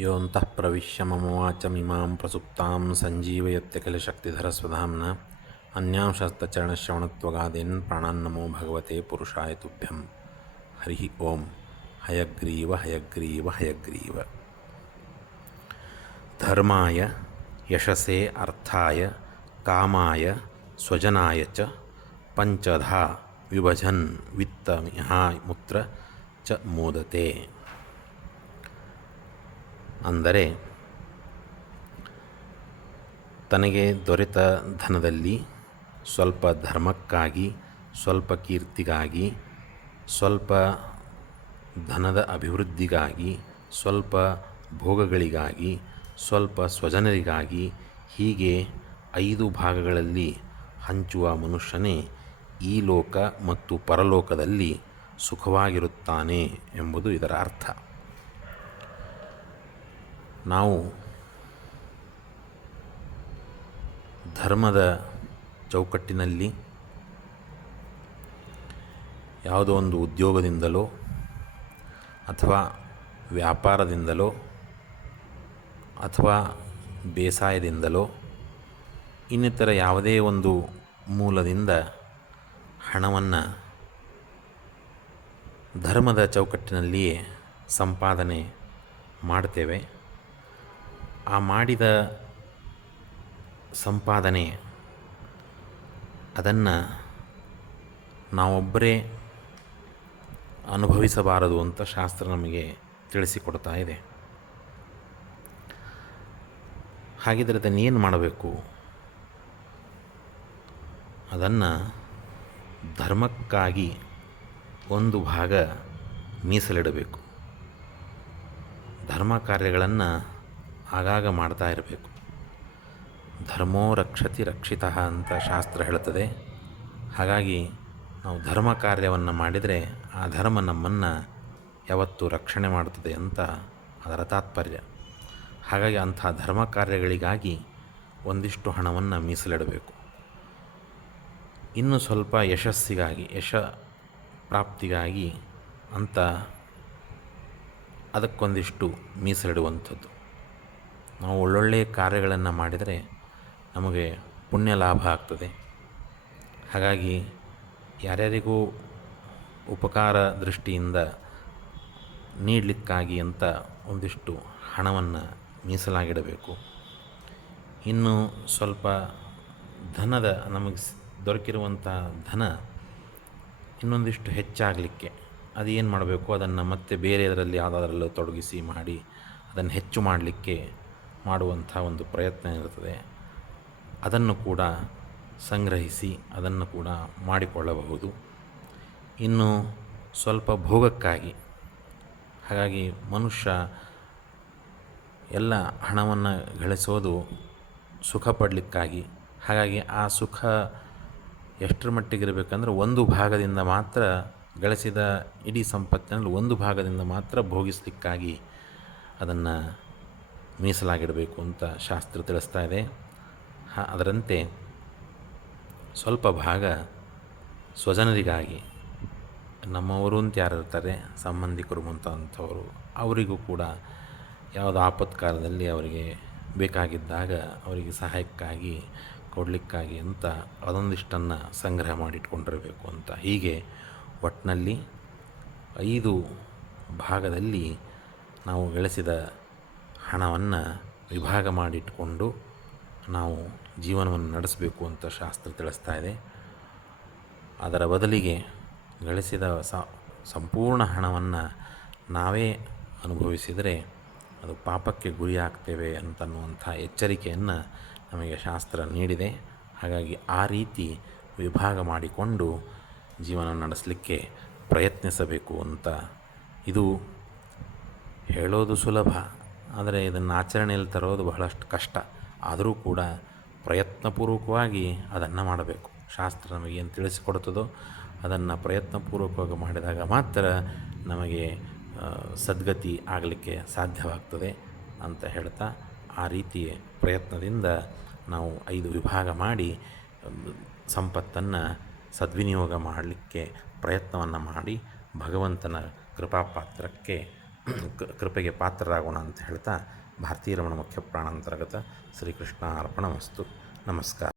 ಯೋऽन्तಃ ಪ್ರವಿಶ್ಯ ಮಮ ವಾಚಮಿಮಾಂ ಪ್ರಸುಪ್ತಾಂ ಸಂಜೀವಯತ್ಯಖಿಲಶಕ್ತಿಧರಸ್ವಧಾಮ್ನ ಅನ್ಯಾಂಶಸ್ತಚರಣಶ್ರವಣತ್ವಗಾದೀನ್ ಪ್ರಾಣಾನ್ನಮೋ ಭಗವತೆ ಪುರುಷಾಯ ತುಭ್ಯಂ. ಹರಿ ಓಂ. ಹಯಗ್ರೀವ ಹಯಗ್ರೀವ ಹಯಗ್ರೀವ. ಧರ್ಮಾಯ ಯಶಸೇ ಅರ್ಥಾಯ ಕಾಮಾಯ ಸ್ವಜನಾಯ ಚ ಪಂಚಧಾ ವಿಭಜನ್ ವಿತ್ತಮಿಹಾಮುತ್ರ ಚ ಮೋದತೆ. ಅಂದರೆ ತನಗೆ ದೊರೆತ ಧನದಲ್ಲಿ ಸ್ವಲ್ಪ ಧರ್ಮಕ್ಕಾಗಿ, ಸ್ವಲ್ಪ ಕೀರ್ತಿಗಾಗಿ, ಸ್ವಲ್ಪ ಧನದ ಅಭಿವೃದ್ಧಿಗಾಗಿ, ಸ್ವಲ್ಪ ಭೋಗಗಳಿಗಾಗಿ, ಸ್ವಲ್ಪ ಸ್ವಜನರಿಗಾಗಿ, ಹೀಗೆ 5 ಭಾಗಗಳಲ್ಲಿ ಹಂಚುವ ಮನುಷ್ಯನೇ ಈ ಲೋಕ ಮತ್ತು ಪರಲೋಕದಲ್ಲಿ ಸುಖವಾಗಿರುತ್ತಾನೆ ಎಂಬುದು ಇದರ ಅರ್ಥ. ನಾವು ಧರ್ಮದ ಚೌಕಟ್ಟಿನಲ್ಲಿ ಯಾವುದೋ ಒಂದು ಉದ್ಯೋಗದಿಂದಲೋ ಅಥವಾ ವ್ಯಾಪಾರದಿಂದಲೋ ಅಥವಾ ಬೇಸಾಯದಿಂದಲೋ ಇನ್ನಿತರ ಯಾವುದೇ ಒಂದು ಮೂಲದಿಂದ ಹಣವನ್ನು ಧರ್ಮದ ಚೌಕಟ್ಟಿನಲ್ಲಿಯೇ ಸಂಪಾದನೆ ಮಾಡ್ತೇವೆ. ಆ ಮಾಡಿದ ಸಂಪಾದನೆ ಅದನ್ನು ನಾವೊಬ್ಬರೇ ಅನುಭವಿಸಬಾರದು ಅಂತ ಶಾಸ್ತ್ರ ನಮಗೆ ತಿಳಿಸಿಕೊಡ್ತಾ ಇದೆ. ಹಾಗಿದ್ದರೆ ಅದನ್ನೇನು ಮಾಡಬೇಕು? ಅದನ್ನು ಧರ್ಮಕ್ಕಾಗಿ ಒಂದು ಭಾಗ ಮೀಸಲಿಡಬೇಕು. ಧರ್ಮ ಕಾರ್ಯಗಳನ್ನು ಆಗಾಗ ಮಾಡ್ತಾ ಇರಬೇಕು. ಧರ್ಮೋ ರಕ್ಷತಿ ರಕ್ಷಿತಃ ಅಂತ ಶಾಸ್ತ್ರ ಹೇಳುತ್ತದೆ. ಹಾಗಾಗಿ ನಾವು ಧರ್ಮ ಕಾರ್ಯವನ್ನು ಮಾಡಿದರೆ ಆ ಧರ್ಮ ನಮ್ಮನ್ನು ಯಾವತ್ತೂ ರಕ್ಷಣೆ ಮಾಡುತ್ತದೆ ಅಂತ ಅದರ ತಾತ್ಪರ್ಯ. ಹಾಗಾಗಿ ಅಂಥ ಧರ್ಮ ಕಾರ್ಯಗಳಿಗಾಗಿ ಒಂದಿಷ್ಟು ಹಣವನ್ನು ಮೀಸಲಿಡಬೇಕು. ಇನ್ನು ಸ್ವಲ್ಪ ಯಶಸ್ಸಿಗಾಗಿ, ಯಶ ಪ್ರಾಪ್ತಿಗಾಗಿ ಅಂತ ಅದಕ್ಕೊಂದಿಷ್ಟು ಮೀಸಲಿಡುವಂಥದ್ದು. ನಾವು ಒಳ್ಳೊಳ್ಳೆಯ ಕಾರ್ಯಗಳನ್ನು ಮಾಡಿದರೆ ನಮಗೆ ಪುಣ್ಯ ಲಾಭ ಆಗ್ತದೆ. ಹಾಗಾಗಿ ಯಾರ್ಯಾರಿಗೂ ಉಪಕಾರ ದೃಷ್ಟಿಯಿಂದ ನೀಡಲಿಕ್ಕಾಗಿ ಅಂತ ಒಂದಿಷ್ಟು ಹಣವನ್ನು ಮೀಸಲಾಗಿಡಬೇಕು. ಇನ್ನು ಸ್ವಲ್ಪ ಧನದ ನಮಗೆ ದೊರಕಿರುವಂಥ ಧನ ಇನ್ನೊಂದಿಷ್ಟು ಹೆಚ್ಚಾಗಲಿಕ್ಕೆ ಅದೇನು ಮಾಡಬೇಕು? ಅದನ್ನು ಮತ್ತೆ ಬೇರೆದರಲ್ಲಿ ಯಾವುದಾದ್ರಲ್ಲೂ ತೊಡಗಿಸಿ ಮಾಡಿ ಅದನ್ನು ಹೆಚ್ಚು ಮಾಡಲಿಕ್ಕೆ ಮಾಡುವಂಥ ಒಂದು ಪ್ರಯತ್ನ ಇರುತ್ತದೆ. ಅದನ್ನು ಕೂಡ ಸಂಗ್ರಹಿಸಿ ಅದನ್ನು ಕೂಡ ಮಾಡಿಕೊಳ್ಳಬಹುದು. ಇನ್ನು ಸ್ವಲ್ಪ ಭೋಗಕ್ಕಾಗಿ, ಹಾಗಾಗಿ ಮನುಷ್ಯ ಎಲ್ಲ ಹಣವನ್ನು ಗಳಿಸೋದು ಸುಖ ಪಡಲಿಕ್ಕಾಗಿ. ಹಾಗಾಗಿ ಆ ಸುಖ ಎಷ್ಟರ ಮಟ್ಟಿಗಿರಬೇಕಂದ್ರೆ ಒಂದು ಭಾಗದಿಂದ ಮಾತ್ರ, ಗಳಿಸಿದ ಇಡೀ ಸಂಪತ್ತಿನಲ್ಲಿ ಒಂದು ಭಾಗದಿಂದ ಮಾತ್ರ ಭೋಗಿಸಲಿಕ್ಕಾಗಿ ಅದನ್ನು ಮೀಸಲಾಗಿಡಬೇಕು ಅಂತ ಶಾಸ್ತ್ರ ತಿಳಿಸ್ತಾ ಇದೆ. ಅದರಂತೆ ಸ್ವಲ್ಪ ಭಾಗ ಸ್ವಜನರಿಗಾಗಿ, ನಮ್ಮವರು ಅಂತ ಯಾರು ಇರ್ತಾರೆ, ಸಂಬಂಧಿಕರು ಅಂಥವರು, ಅವರಿಗೂ ಕೂಡ ಯಾವುದೋ ಆಪತ್ಕಾಲದಲ್ಲಿ ಅವರಿಗೆ ಬೇಕಾಗಿದ್ದಾಗ ಅವರಿಗೆ ಸಹಾಯಕ್ಕಾಗಿ ಕೊಡಲಿಕ್ಕಾಗಿ ಅಂತ ಅದೊಂದಿಷ್ಟನ್ನು ಸಂಗ್ರಹ ಮಾಡಿಟ್ಕೊಂಡಿರಬೇಕು ಅಂತ. ಹೀಗೆ ಒಟ್ಟಿನಲ್ಲಿ 5 ಭಾಗದಲ್ಲಿ ನಾವು ಗಳಿಸಿದ ಹಣವನ್ನು ವಿಭಾಗ ಮಾಡಿಟ್ಕೊಂಡು ನಾವು ಜೀವನವನ್ನು ನಡೆಸಬೇಕು ಅಂತ ಶಾಸ್ತ್ರ ತಿಳಿಸ್ತಾ ಇದೆ. ಅದರ ಬದಲಿಗೆ ಗಳಿಸಿದ ಸಂಪೂರ್ಣ ಹಣವನ್ನು ನಾವೇ ಅನುಭವಿಸಿದರೆ ಅದು ಪಾಪಕ್ಕೆ ಗುರಿಯಾಗ್ತೇವೆ ಅಂತನ್ನುವಂಥ ಎಚ್ಚರಿಕೆಯನ್ನು ನಮಗೆ ಶಾಸ್ತ್ರ ನೀಡಿದೆ. ಹಾಗಾಗಿ ಆ ರೀತಿ ವಿಭಾಗ ಮಾಡಿಕೊಂಡು ಜೀವನ ನಡೆಸಲಿಕ್ಕೆ ಪ್ರಯತ್ನಿಸಬೇಕು ಅಂತ. ಇದು ಹೇಳೋದು ಸುಲಭ, ಆದರೆ ಇದನ್ನು ಆಚರಣೆಯಲ್ಲಿ ತರೋದು ಬಹಳಷ್ಟು ಕಷ್ಟ. ಆದರೂ ಕೂಡ ಪ್ರಯತ್ನಪೂರ್ವಕವಾಗಿ ಅದನ್ನು ಮಾಡಬೇಕು. ಶಾಸ್ತ್ರ ನಮಗೇನು ತಿಳಿಸಿಕೊಡ್ತದೋ ಅದನ್ನು ಪ್ರಯತ್ನಪೂರ್ವಕವಾಗಿ ಮಾಡಿದಾಗ ಮಾತ್ರ ನಮಗೆ ಸದ್ಗತಿ ಆಗಲಿಕ್ಕೆ ಸಾಧ್ಯವಾಗ್ತದೆ ಅಂತ ಹೇಳ್ತಾ, ಆ ರೀತಿಯ ಪ್ರಯತ್ನದಿಂದ ನಾವು 5 ವಿಭಾಗ ಮಾಡಿ ಸಂಪತ್ತನ್ನು ಸದ್ವಿನಿಯೋಗ ಮಾಡಲಿಕ್ಕೆ ಪ್ರಯತ್ನವನ್ನು ಮಾಡಿ ಭಗವಂತನ ಕೃಪಾಪಾತ್ರಕ್ಕೆ ಕೃಪೆಗೆ ಪಾತ್ರರಾಗೋಣ ಅಂತ ಹೇಳ್ತಾ ಭಾರತೀಯ ರಮಣ ಮುಖ್ಯ ಪ್ರಾಣಾಂತರ್ಗತ ಶ್ರೀಕೃಷ್ಣ ಅರ್ಪಣಮಸ್ತು. ನಮಸ್ಕಾರ.